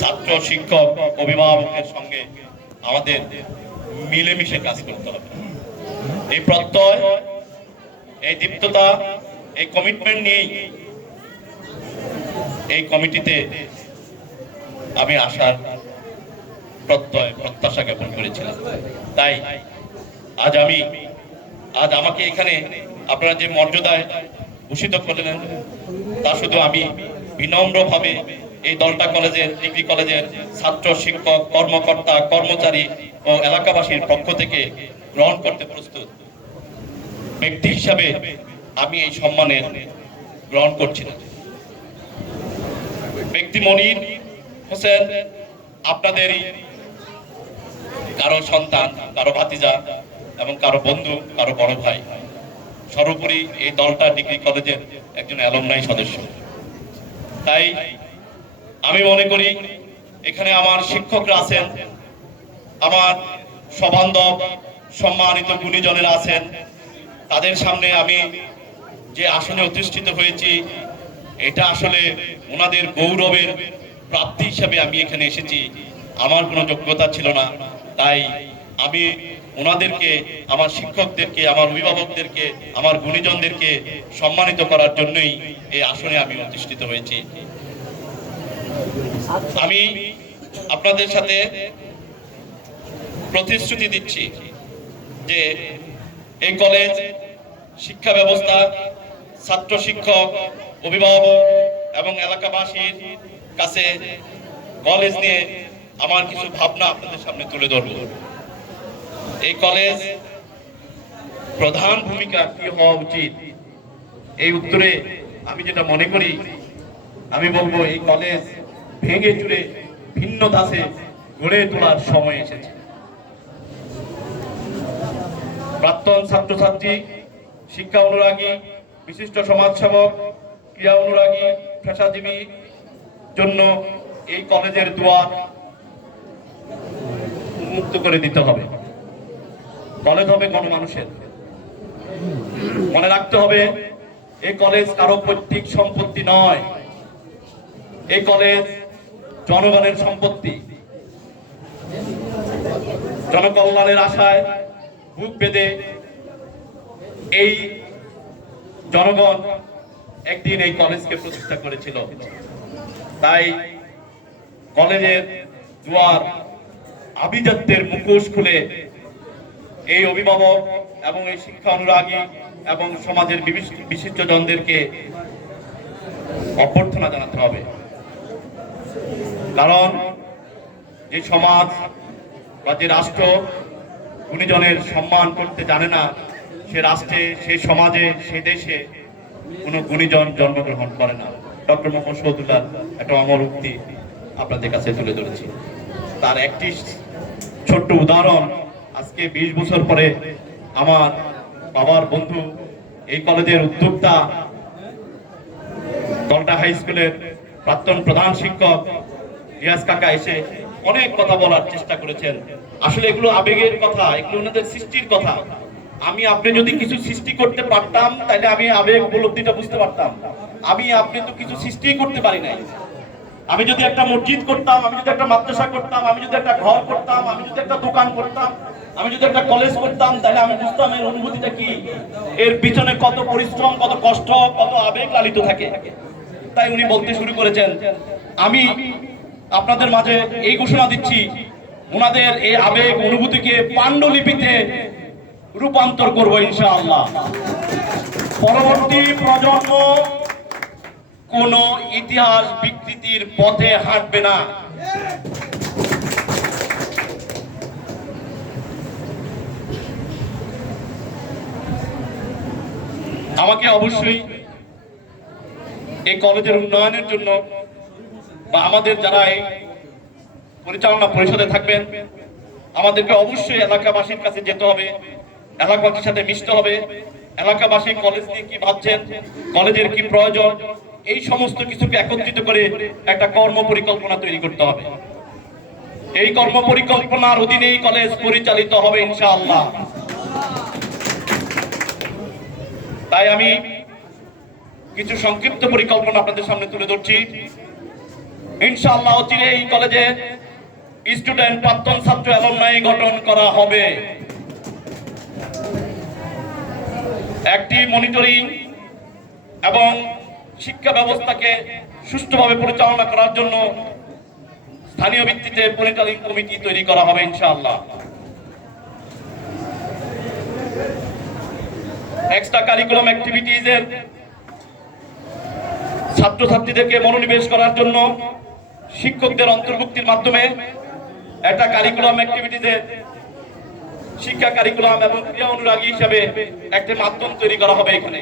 ছাত্র শিক্ষক অভিভাবকের সঙ্গে আমাদের মিলেমিশে কাজ করতে হবে। এই প্রত্যয়, এই দীপ্ততা, এই কমিটমেন্ট নিয়েই এই কমিটিতে আমি আসার প্রত্যাশা জ্ঞাপন করেছিলাম। তাই আজ আমাকে এখানে আপনারা যে মর্যাদায় ভূষিত করলেন, তা শুধু আমি বিনম্রভাবে এই দলটা কলেজের, ডিগ্রি কলেজের ছাত্র শিক্ষক কর্মকর্তা কর্মচারী ও এলাকাবাসীর পক্ষ থেকে গ্রহণ করতে প্রস্তুত। ব্যক্তি হিসাবে আমি এই সম্মানের গ্রহণ করছি না। ব্যক্তি মনির হোসেন আপনাদেরই কারো সন্তান, কারো ভাতিজা এবং কারো বন্ধু, কারো বড় ভাই। সর্বোপরি এই দলটা ডিগ্রি কলেজের একজন অ্যালুমনাই সদস্য। তাই আমি মনে করি এখানে আমার শিক্ষকরা আছেন, আমার সবান্ধব সম্মানিত গুণীজনেরা আছেন। তাদের সামনে আমি যে আসনে অধিষ্ঠিত হয়েছি, এটা আসলে ওনাদের গৌরবের প্রাপ্তি হিসাবে আমি এখানে এসেছি। আমার কোনো যোগ্যতা ছিল না, তাই আমি ওনাদেরকে, আমার শিক্ষকদেরকে, আমার অভিভাবকদেরকে, আমার গুণীজনদেরকে সম্মানিত করার জন্যই এই আসনে আমি অধিষ্ঠিত হয়েছি। আমি আপনাদের সাথে প্রতিশ্রুতি দিচ্ছি যে এই কলেজ, শিক্ষা ব্যবস্থা, ছাত্র শিক্ষক অভিভাবক এবং এলাকাবাসীর কাছে কলেজ নিয়ে আমার কিছু ভাবনা আপনাদের সামনে তুলে ধরব। এই কলেজ প্রধান ভূমিকা কি হওয়া উচিত, এই উত্তরে আমি যেটা মনে করি, আমি বলবো এই কলেজ ভেঙে চুরে ভিন্ন ধাঁচে গড়ে তোলার সময় এসেছে। প্রাক্তন ছাত্রছাত্রী, শিক্ষা অনুরাগী, বিশিষ্ট সমাজসেবক, ক্রীড়া অনুরাগী, পেশাজীবী জন্য এই কলেজের দুয়ার উন্মুক্ত করে দিতে হবে। কলেজ হবে গণমানুষের। মনে রাখতে হবে এই কলেজ কারো পৈতৃক সম্পত্তি নয়, এই কলেজ জনগণের সম্পত্তি। জনকল্যাণের আশায় বুক বেঁধে এই জনগণ একদিন এই কলেজকে প্রতিষ্ঠা করেছিল। তাই কলেজের দুয়ার আভিজাত্যের মুখোশ খুলে এই অভিভাবক এবং এই শিক্ষা অনুরাগী এবং সমাজের বিশিষ্ট জনদেরকে অভ্যর্থনা জানাতে হবে। কারণ যে সমাজ বা যে রাষ্ট্র গুণীজনের সম্মান করতে জানে না, সে রাষ্ট্রে, সেই সমাজে, সেই দেশে কোনো গুণীজন জন্মগ্রহণ করে না। ডক্টর মোহাম্মদ শহীদুল্লাহ একটা অমর উক্তি আপনাদের কাছে তুলে ধরেছি। তার একটি ছোট্ট উদাহরণ, আজকে 20 বছর পরে আমার বাবার বন্ধু, এই কলেজের উদ্যোক্তা, দলটা হাই স্কুলের প্রাক্তন প্রধান শিক্ষক রিয়াজ কাকা এসে অনেক কথা বলার চেষ্টা করেছেন। আসলে এগুলো আবেগের কথা, এগুলো ওনাদের সৃষ্টির কথা। আপনি যদি কিছু সৃষ্টি করতে পারতাম, তাহলে আমি আবেগ উপলব্ধিটা বুঝতে পারতাম। আপনি তো কিছু সৃষ্টি করতে পারি নাই। আমি যদি একটা মসজিদ করতাম, আমি যদি একটা মাদ্রাসা করতাম, আমি যদি একটা ঘর করতাম, আমি যদি একটা দোকান করতাম, আমি যদি একটা কলেজ করতাম, তাহলে আমি বুঝতাম এর অনুভূতিটা কি, এর পিছনে কত পরিশ্রম, কত কষ্ট, কত আবেগ লালিত থাকে। তাই উনি বলতে শুরু করেছেন, আমি আপনাদের মাঝে এই ঘোষণা দিচ্ছি, ওনাদের এই আবেগ অনুভূতিকে পাণ্ডুলিপিতে রূপান্তর করব ইনশাআল্লাহ। পরবর্তী প্রজন্ম কোন ইতিহাস বিকৃতির পথে হাঁটবে না। আমাকে অবশ্যই এই কলেজের উন্নয়নের জন্য বা আমাদের যারা এই পরিচালনা পরিষদে থাকবেন, আমাদেরকে অবশ্যই এলাকাবাসীর কাছে যেতে হবে, এলাকাবাসীর সাথে মিশতে হবে। এলাকাবাসী কলেজ নিয়ে কি ভাবছেন, কলেজের কি প্রয়োজন, এই সমস্ত কিছুকে একত্রিত করে একটা কর্ম পরিকল্পনা তৈরি করতে হবে। এই কর্ম পরিকল্পনার অধীনেই কলেজ পরিচালিত হবে ইনশাআল্লাহ। তাই আমি কিছু সংক্ষিপ্ত পরিকল্পনা আপনাদের সামনে তুলে ধরছি। ইনশাআল্লাহ অচিরে এই কলেজে স্টুডেন্ট প্রাক্তন ছাত্র অ্যালুমনাই গঠন করা হবে। একটি মনিটরিং এবং শিক্ষা ব্যবস্থাকে সুষ্ঠুভাবে পরিচালনা করার জন্য স্থানীয় ভিত্তিতে মনিটরিং কমিটি তৈরি করা হবে ইনশাআল্লাহ। এক্সট্রা কারিকুলাম অ্যাক্টিভিটিজের ছাত্রছাত্রীদেরকে মনোনিবেশ করার জন্য শিক্ষকদের অন্তর্ভুক্তির মাধ্যমে একটা কারিকুলাম অ্যাক্টিভিটিজের শিক্ষা কারিকুলাম এবং ক্রিয়া অনুরাগী হিসাবে একটি মাধ্যম তৈরি করা হবে এখানে।